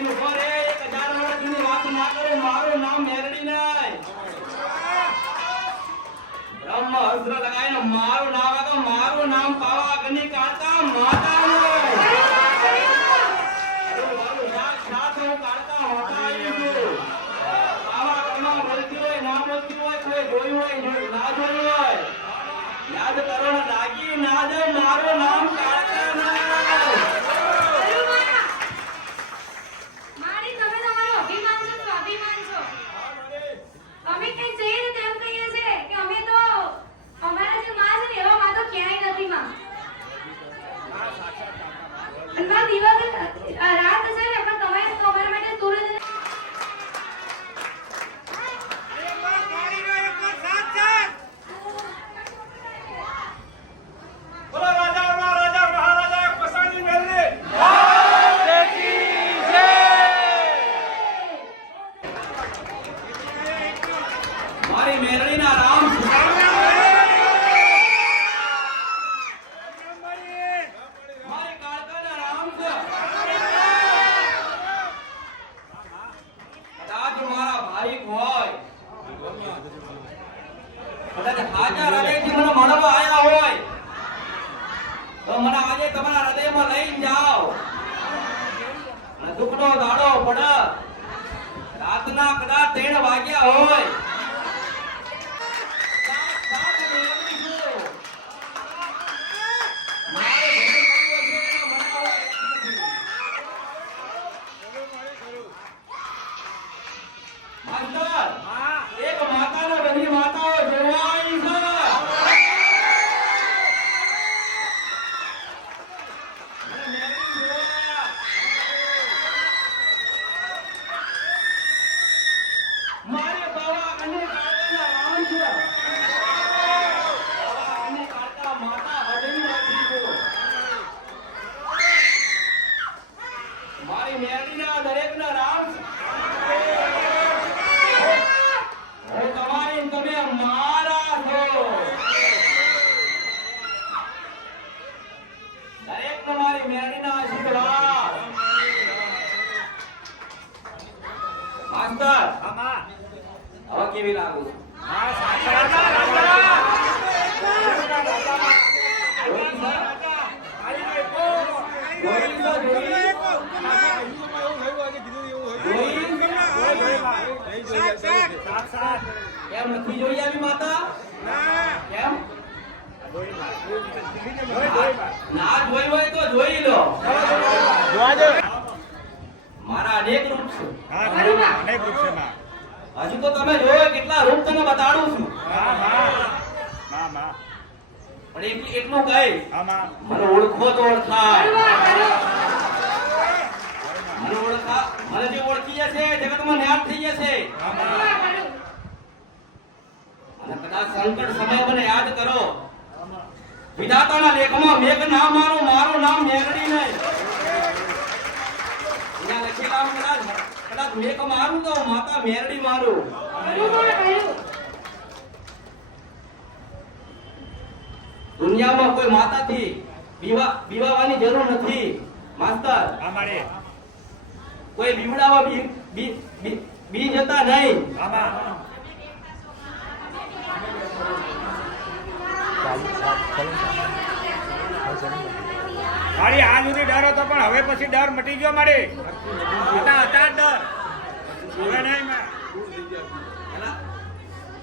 લઈને ના કરો હોય, ના બોલતી હોય, કોઈ જોયું હોય ના જોયું હોય. યાદ કરો રાગી નાદ મારું નામ કાઢતા મારા હોય. કદાચ હાજર હૃદયથી મને મળવા આવ્યા હોય. તો મને આજે તમારા હૃદયમાં લઈને જાઓ. દુઃખનો દાડો પડે. રાતના કદાચ ત્રણ વાગ્યા હોય. મારી મેરડીના દરેકના રામ છે. હું તમારી તમે મારા છો દરેક તમારી મેરડીના આશીર્વાદ માસ્ટર હવે કેવી લાગુ છું? જોઈ છે? જોઈ છે, કેમ નથી જોઈ આવી માતા? કેમ ના જોઈ હોય તો જોઈ લો. મારા અનેક રૂપ છે. હજુ તો તમે જોયો કેટલા રૂપ તમે બતાડું છું. પણ એટલું એટલું કઈ મને ઓળખો તો ઓળખાય. મને ઓળખા મને જે ઓળખી જશે જગતમાં ન્યાદ થઈ જશે અને સંકટ સમય મને યાદ કરો. વિધાતાના લેખમાં મેઘ ના મારો, મારું નામ મેઘડી નહીં. અહીંયા લખેલા કદાચ કદાચ મેઘ મારું તો માતા મેરડી મારું. દુનિયામાં કોઈ માતાથી બીવા જરૂર નથી. માસ્તર, કોઈ બીવડાવા બી બી બી જતા નહીં. મારી આ સુધી ડર હતો પણ હવે પછી ડર મટી ગયો મારે. હતા હતા ડર. હવે નહીં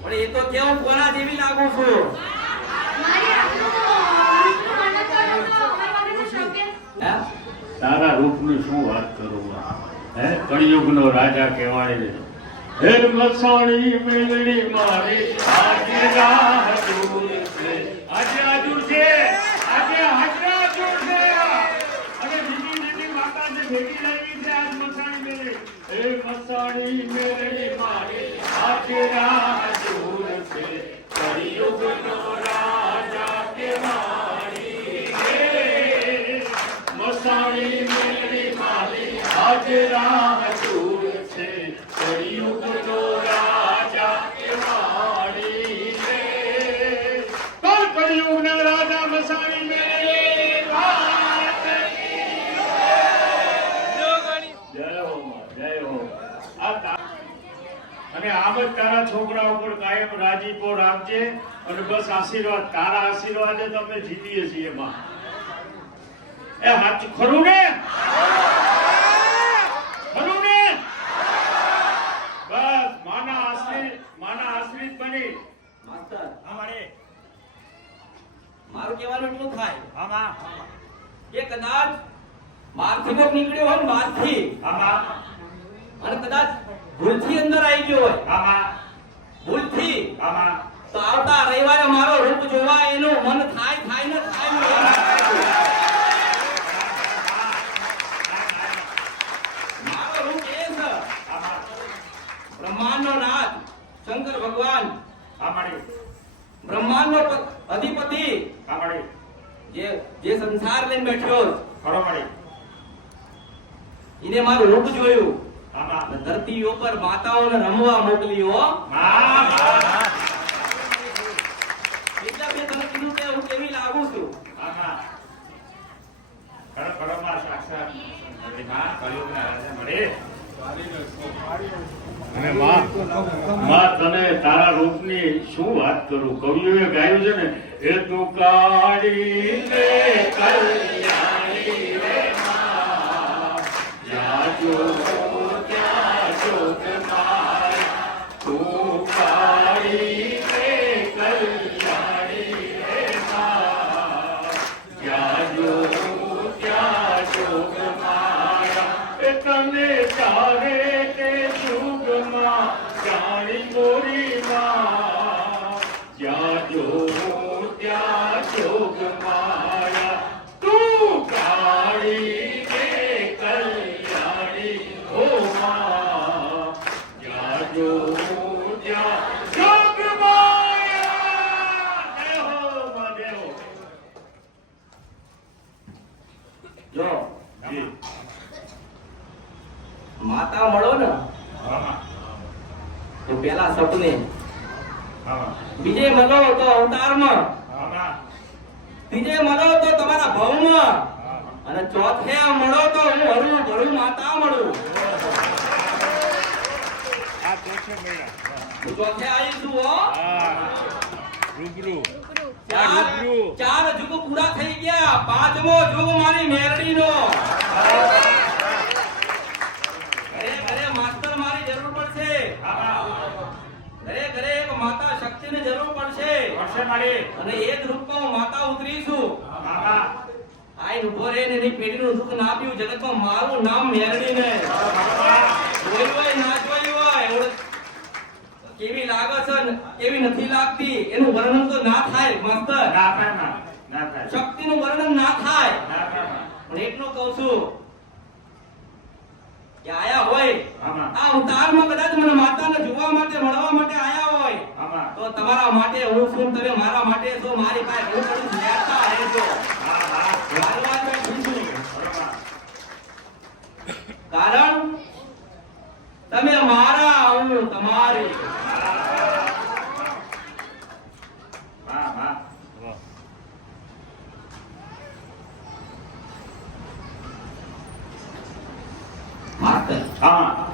પણ એ તો કેવું કોના જેવી લાગુ છું. હે? તારા રૂપની શું વાત કરું હે? કળિયુગનો રાજા કહેવાય છે. હે મસાણી મેલડી મારી આજે રાહ દૂર છે આજે આજુ છે આજે હાજરા દૂર છે અને બીજી બીજી માતાને ભેગી લાવી છે આજ મસાણી કાયમ રાજીપો રાખજે અને બસ આશીર્વાદ તારા આશીર્વાદે તમે જીતીએ છીએ માં એ હાથ ખરું ને? ખરું ને? બસ માના આશ્રિત માના આશ્રિત બની. માસ્તર. મારું. કહેવાનું એટલું થાય. આમાં એ કે કદાચ મારથી કોક નીકળ્યો હોય ને બહારથી હા માં. અને કદાચ ભૂલથી અંદર આવી ગયો હોય. હા માં. ભૂલથી. આમાં તો આવતા રવિવારે મારો રૂપ જોવા એનું મન થાય થાય ને થાય નાથ શંકર ભગવાન. અમારે બ્રહ્માંડનો અધિપતિ. અમારે જે સંસાર લઈને બેઠ્યો. ખરો એને મારું રૂપ જોયું. ધરતી ઉપર માતાઓને રમવા મોકલી હો. માં માં તને કીધું કે હું કેવી લાગુ છું? તારા રૂપની શું વાત કરું? કવિઓએ ગાયું છે ને એ તું કાળી કલ્યાણી માયા. એ તને તારે તે યુગમાં જાણી મોરી માં જ્યાં જો ત્યાં જોગ માયા તું કાળી કે કલ્યાણી હો માં જ્યાં જો ત્યાં જોગ માયા જય હો મહાદેવ જો જી માતા મળો ને આમાં તો પેલા સપને આમાં બીજે મળો તો અવતારમાં. ત્રીજે મળો તો તમારા ભવમાં. અને ચોથે મળો તો હું હરું ભરું માતા મળું. ચોથે આવી છે હો. રૂબરૂ. ચાર ચાર જુગ પૂરા થઈ ગયા પાંચમો જુગ મારી મેરડીનો ઘરે ઘરે માસ્તર મારી જરૂર પડશે ઘરે ઘરે એક માતા શક્તિની જરૂર પડશે મારી અને એ જ રૂપમાં હું માતા ઉતરીશું મામા આઈ ઊભો રે ને એની પેઢીનું દુઃખ ના આપ્યું. જગતમાં મારું નામ મેરડીને મામા જોયું હોય ના જોયું હોય કેવી લાગે છે કેવી નથી લાગતી એનું વર્ણન તો ના થાય માસ્તર. ના થાયમાં ના થાય. શક્તિનું વર્ણન ના થાય. ના પણ એટલું કહું છું કે આયા હોય. આ અવતારમાં કદાચ મને માતાને જોવા માટે મળવા માટે આયા તમારા માટે હું છું તમે મારા માટે છો મારી પાસે હું બધું કીધું. બરોબર કારણ તમે મારા હું તમારી. હા.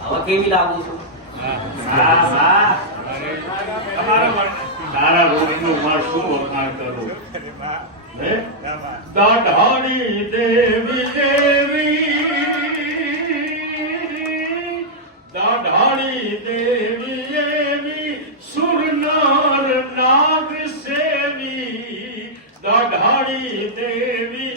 હવે કેવી લાગુ છું? હા હા. તારા રૂપનું મારે શું વખાણ કરું? દાઢાણી દેવી દેવી, દાઢાણી દેવી એવી સુરનાર નાગ સેવી. દાઢાણી દેવી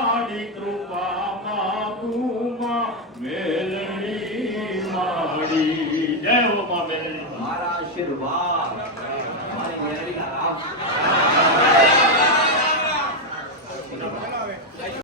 ಮಾಡಿ ಕೃಪ